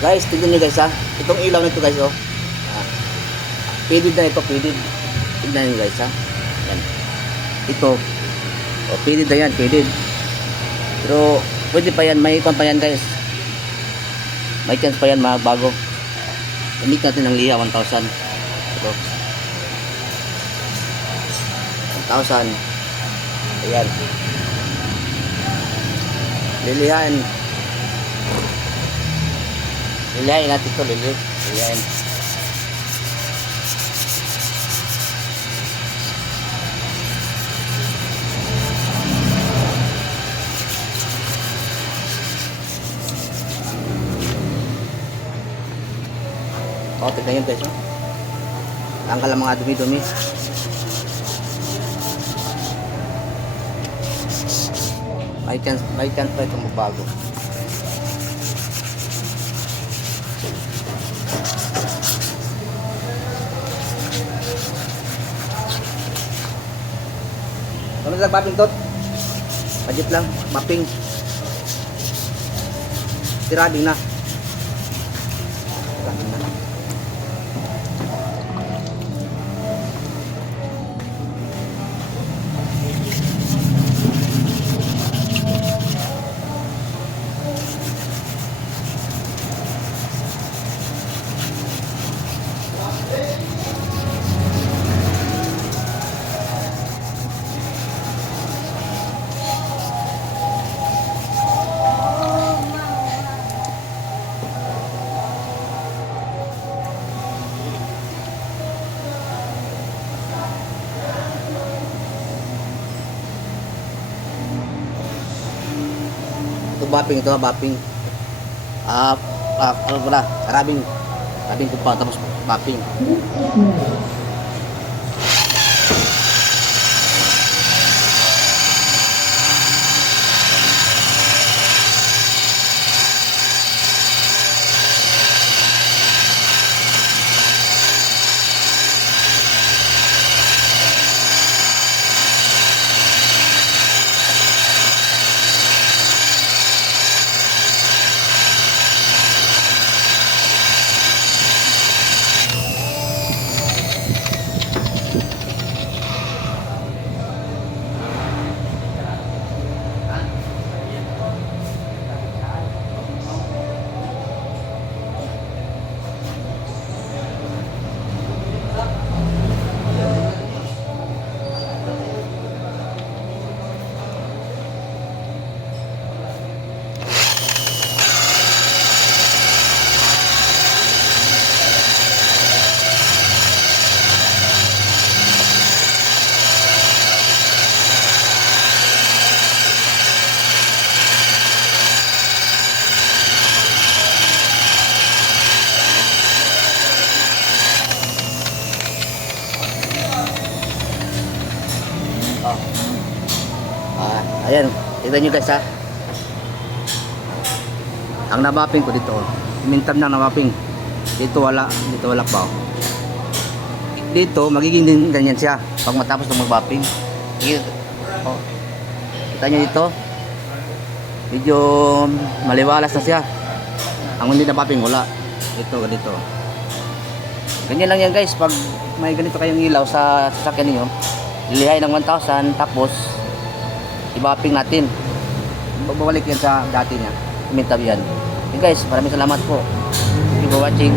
Guys, tignan nyo guys ha. Itong ilaw nito guys oh. Faded na ito, faded. Tignan nyo guys ha. Yan. Ito. Oh, faded na yan, faded. Pero pwede pa yan, may ikon pa yan guys. May chance pa yan bago. Gamit natin ng Liha 1000. Ito. 1,000. Ayan. Lilihain. Lilihain natin ito, lilihain. O, tignan yun guys. Tanggal ang mga dumi-dumi. May chance pa itong magbago. Ano lang mapping tot? Budget lang, mapping. Tirading na. Tirading na. Ito bapping. Ano pala? Karabing compound tapos bapping. Ayan, tignan nyo guys ha. Ang nabapping ko dito, mintam na nabapping. Dito wala pa. Dito magiging din ganyan siya pag matapos ng magbapping. Oh. Kita nyo dito, medyo maliwalas na siya. Ang hindi nabapping wala. Ito ganito. Ganyan lang yan guys, pag may ganito kayong ilaw sa sasakyan niyo, lilihain ng 1,000 tapos i-bapping natin. Babalik yan sa dati niya. Mintab yan. Okay guys, maraming salamat po. Thank you for watching.